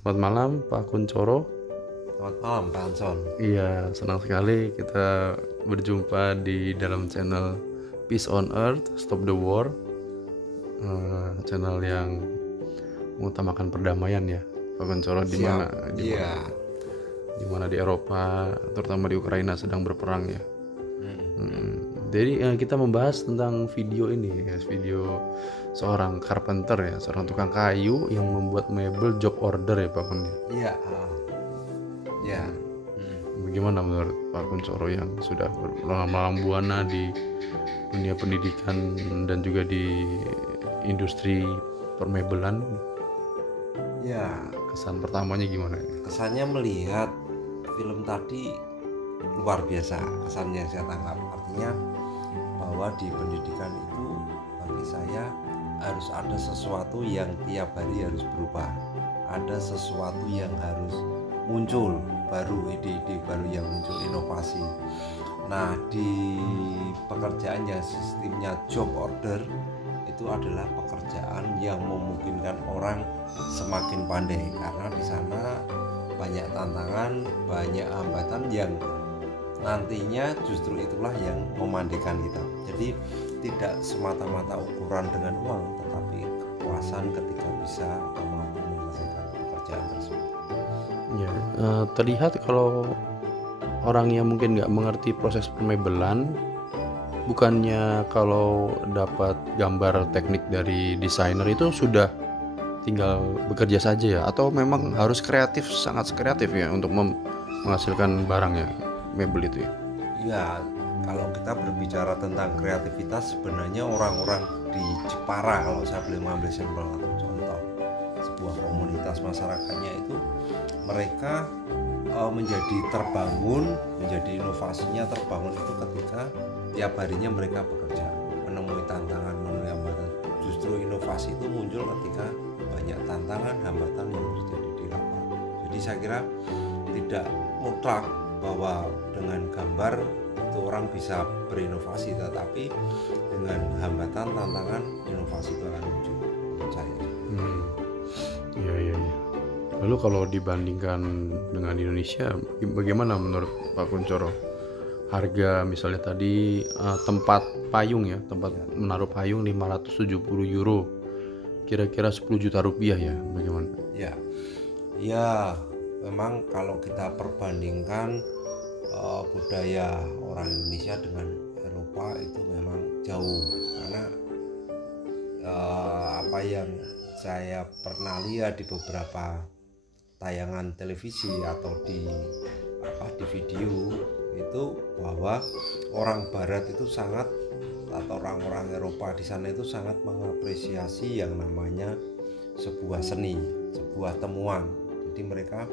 Selamat malam Pak Kuncoro. Selamat malam Pak Anson. Iya, senang sekali kita berjumpa di dalam channel Peace on Earth, Stop the War. Channel yang mengutamakan perdamaian ya, Pak Kuncoro. Di mana Iya. di mana di Eropa, terutama di Ukraina sedang berperang ya. Jadi kita membahas tentang video ini, guys. Video seorang carpenter ya, seorang tukang kayu yang membuat mebel job order ya Pak Kun. Iya. Ya. Bagaimana menurut Pak Kuncoro yang sudah berlama-lama buana di dunia pendidikan dan juga di industri permebelan? Ya. Kesan pertamanya gimana? Kesannya melihat film tadi luar biasa. Kesannya saya tangkap. Artinya bahwa di pendidikan itu bagi saya harus ada sesuatu yang tiap hari harus berubah. Ada sesuatu yang harus muncul baru, ide-ide baru yang muncul, inovasi. Nah, di pekerjaan yang sistemnya job order itu adalah pekerjaan yang memungkinkan orang semakin pandai, karena di sana banyak tantangan, banyak hambatan yang nantinya justru itulah yang memandikan kita. Jadi tidak semata-mata ukuran dengan uang, tetapi kepuasan ketika bisa atau mampu menyelesaikan pekerjaan tersebut. Ya, terlihat kalau orang yang mungkin nggak mengerti proses permebelan, bukannya kalau dapat gambar teknik dari desainer itu sudah tinggal bekerja saja ya, atau memang harus kreatif, sangat kreatif ya untuk menghasilkan barang ya, mebel itu ya? Ya, kalau kita berbicara tentang kreativitas, sebenarnya orang-orang di Jepara, kalau saya boleh mengambil sampel atau contoh sebuah komunitas masyarakatnya itu, mereka menjadi terbangun, menjadi inovasinya terbangun itu ketika tiap harinya mereka bekerja, menemui tantangan, menemui hambatan. Justru inovasi itu muncul ketika banyak tantangan, hambatan yang terjadi di lapangan. Jadi saya kira tidak mutlak bahwa dengan gambar itu orang bisa berinovasi, tetapi dengan hambatan, tantangan, inovasi itu akan muncul menurut saya. Iya. Lalu kalau dibandingkan dengan Indonesia, bagaimana menurut Pak Kuncoro? Harga misalnya tadi tempat payung ya, tempat menaruh payung 570 euro, kira-kira 10 juta rupiah ya, bagaimana? Ya, memang kalau kita perbandingkan budaya orang Indonesia dengan Eropa itu memang jauh, karena apa yang saya pernah lihat di beberapa tayangan televisi atau di video itu, bahwa orang Barat itu sangat, atau orang-orang Eropa di sana itu sangat mengapresiasi yang namanya sebuah seni, sebuah temuan. Jadi mereka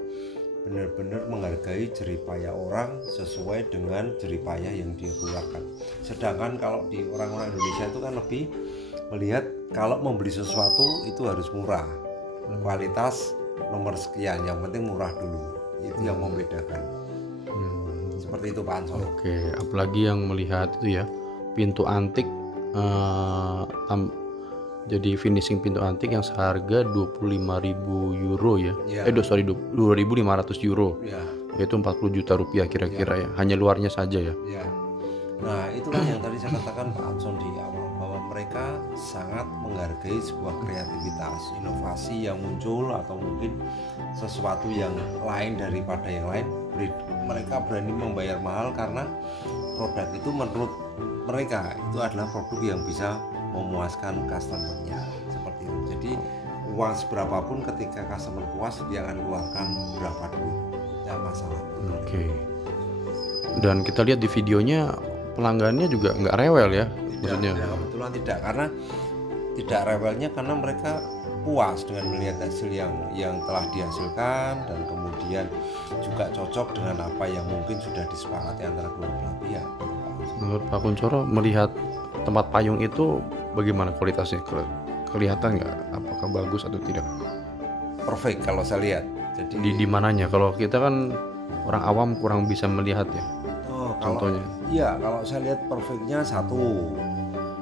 benar-benar menghargai jeripaya orang sesuai dengan jeripaya yang dia keluarkan. Sedangkan kalau di orang-orang Indonesia itu kan lebih melihat kalau membeli sesuatu itu harus murah, kualitas nomor sekian, yang penting murah dulu. Itu yang membedakan. Seperti itu Pak Anson. Oke, apalagi yang melihat itu ya, pintu antik, jadi finishing pintu antik yang seharga 25.000 euro ya. 2.500 euro. Yaitu 40 juta rupiah kira-kira ya. Hanya luarnya saja ya. Nah, itulah yang tadi saya katakan Pak Anson di awal, bahwa mereka sangat menghargai sebuah kreativitas, inovasi yang muncul, atau mungkin sesuatu yang lain daripada yang lain. Mereka berani membayar mahal karena produk itu menurut mereka itu adalah produk yang bisa memuaskan customernya, seperti itu. Jadi uang seberapapun ketika customer puas, dia akan keluarkan berapa duit, tidak masalah. Oke. Dan kita lihat di videonya pelanggannya juga nggak rewel ya, maksudnya. Ya, kebetulan tidak, karena tidak rewelnya karena mereka puas dengan melihat hasil yang telah dihasilkan, dan kemudian juga cocok dengan apa yang mungkin sudah disepakati antara kedua belah pihak. Menurut Pak Kuncoro, melihat tempat payung itu bagaimana kualitasnya? Kelihatan nggak apakah bagus atau tidak? Perfect kalau saya lihat. Jadi di mananya? Kalau kita kan orang awam kurang bisa melihat ya. Contohnya? Iya, kalau saya lihat perfectnya satu,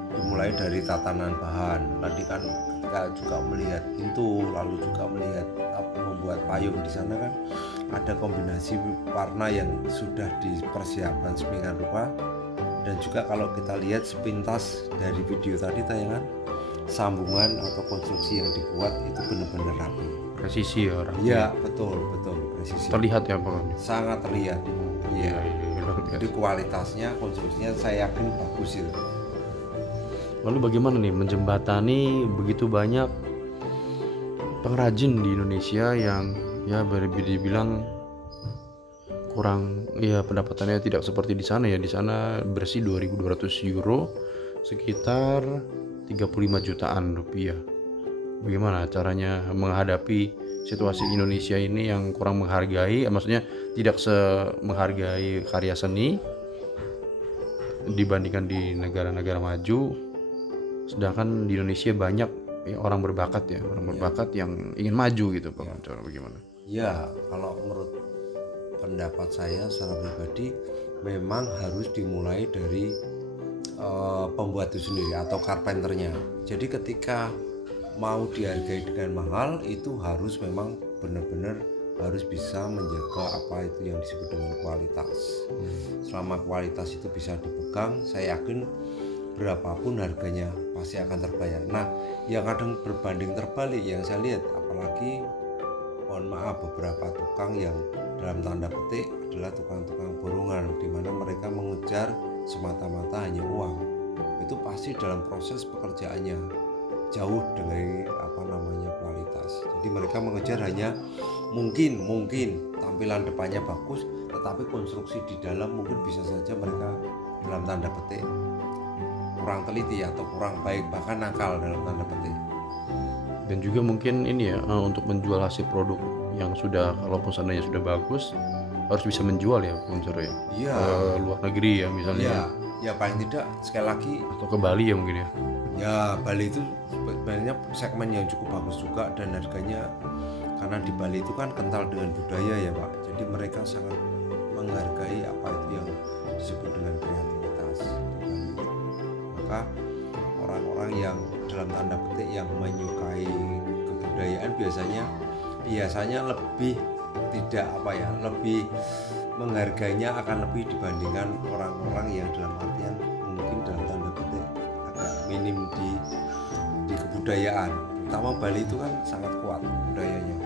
dimulai dari tatanan bahan. Tadi kan kita juga melihat pintu, lalu juga melihat membuat payung di sana kan ada kombinasi warna yang sudah dipersiapkan sedemikian rupa. Dan juga kalau kita lihat sepintas dari video tadi tayangan, sambungan atau konstruksi yang dibuat itu benar-benar rapi, presisi ya orang. Iya betul presisi, Terlihat ya pokoknya. sangat terlihat. Iya, jadi kualitasnya, konstruksinya saya yakin bagus itu. Lalu bagaimana nih menjembatani begitu banyak pengrajin di Indonesia yang ya dibilang kurang, ya pendapatannya tidak seperti di sana ya. Di sana bersih 2.200 euro, sekitar 35 jutaan rupiah. Bagaimana caranya menghadapi situasi Indonesia ini yang kurang menghargai, maksudnya tidak menghargai karya seni dibandingkan di negara-negara maju, sedangkan di Indonesia banyak ya, orang berbakat yang ingin maju gitu Pak. Cara bagaimana? Ya, kalau menurut pendapat saya secara pribadi memang harus dimulai dari pembuat itu sendiri atau carpenternya. Jadi ketika mau dihargai dengan mahal itu harus memang benar-benar harus bisa menjaga apa itu yang disebut dengan kualitas. Selama kualitas itu bisa dipegang, saya yakin berapapun harganya pasti akan terbayar. Nah, yang kadang berbanding terbalik yang saya lihat, apalagi mohon maaf beberapa tukang yang dalam tanda petik adalah tukang-tukang borongan, di mana mereka mengejar semata-mata hanya uang. Itu pasti dalam proses pekerjaannya jauh dari kualitas. Jadi mereka mengejar hanya mungkin tampilan depannya bagus, tetapi konstruksi di dalam mungkin bisa saja mereka dalam tanda petik kurang teliti atau kurang baik, bahkan nakal dalam tanda petik. Dan juga mungkin ini ya, untuk menjual hasil produk yang sudah, kalaupun seandainya sudah bagus, harus bisa menjual ya Unsur ya. Iya. Ke luar negeri ya misalnya. Ya paling tidak sekali lagi Atau ke Bali ya mungkin ya. ya Bali itu sebenarnya segmen yang cukup bagus juga, dan harganya karena di Bali itu kan kental dengan budaya ya Pak. Jadi mereka sangat menghargai apa itu yang disebut dengan kreativitas di Bali. Maka orang-orang yang dalam tanda petik yang menyukai kebudayaan biasanya lebih tidak lebih menghargainya akan lebih dibandingkan orang-orang yang dalam artian mungkin dalam tanda petik agak minim di kebudayaan. Terutama Bali itu kan sangat kuat budayanya,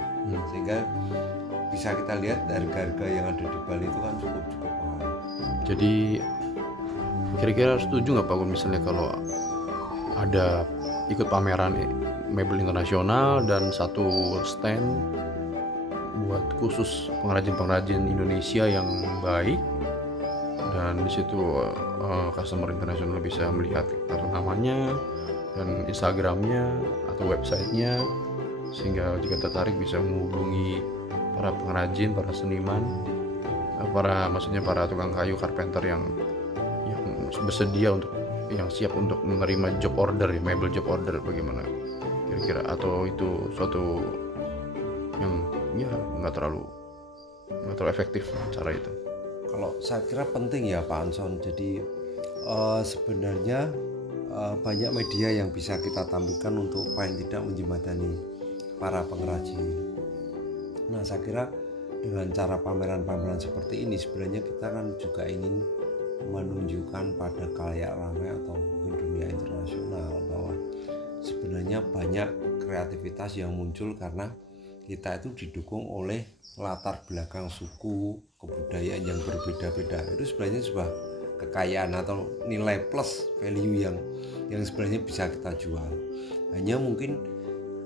sehingga bisa kita lihat harga-harga yang ada di Bali itu kan cukup mahal. Jadi kira-kira setuju nggak Pak misalnya kalau ada ikut pameran mebel internasional dan satu stand buat khusus pengrajin-pengrajin Indonesia yang baik, dan di situ customer internasional bisa melihat kartu namanya dan Instagramnya atau websitenya, sehingga jika tertarik bisa menghubungi para pengrajin, para seniman, maksudnya para tukang kayu, carpenter yang bersedia untuk, yang siap untuk menerima job order ya, mebel job order. Bagaimana kira-kira, atau itu suatu yang ya nggak terlalu efektif cara itu? Kalau saya kira penting ya Pak Anson. Jadi sebenarnya banyak media yang bisa kita tampilkan untuk paling tidak menjembatani para pengrajin. Nah, saya kira dengan cara pameran-pameran seperti ini sebenarnya kita kan juga ingin menunjukkan pada khalayak ramai atau mungkin dunia internasional bahwa sebenarnya banyak kreativitas yang muncul karena kita itu didukung oleh latar belakang suku, kebudayaan yang berbeda-beda. Itu sebenarnya sebuah kekayaan atau nilai plus value yang sebenarnya bisa kita jual. Hanya mungkin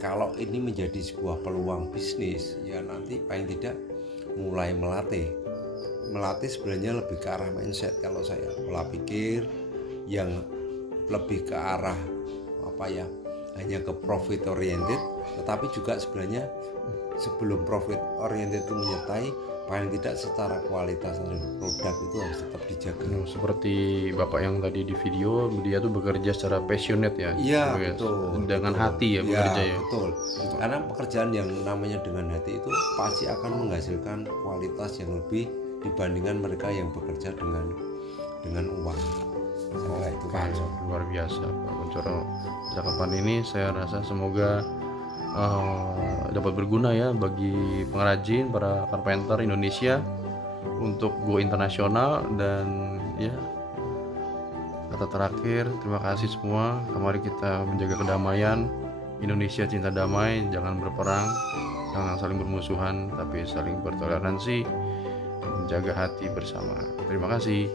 kalau ini menjadi sebuah peluang bisnis, ya nanti paling tidak mulai melatih sebenarnya lebih ke arah mindset. Kalau saya pola pikir yang lebih ke arah hanya ke profit oriented, tetapi juga sebenarnya sebelum profit oriented itu menyertai, paling tidak secara kualitas dan produk itu harus tetap dijaga. Seperti Bapak yang tadi di video, dia tuh bekerja secara passionate ya. Iya betul. Dengan hati ya bekerja ya. Betul. Karena pekerjaan yang namanya dengan hati itu pasti akan menghasilkan kualitas yang lebih dibandingkan mereka yang bekerja dengan uang. Itu Pak luar biasa Pak Kuncoro. Cakapan ini saya rasa semoga dapat berguna ya bagi pengrajin, para carpenter Indonesia untuk go internasional. Dan ya, kata terakhir, terima kasih semua. Mari kita menjaga kedamaian. Indonesia cinta damai, jangan berperang, jangan saling bermusuhan, tapi saling bertoleransi, menjaga hati bersama. Terima kasih.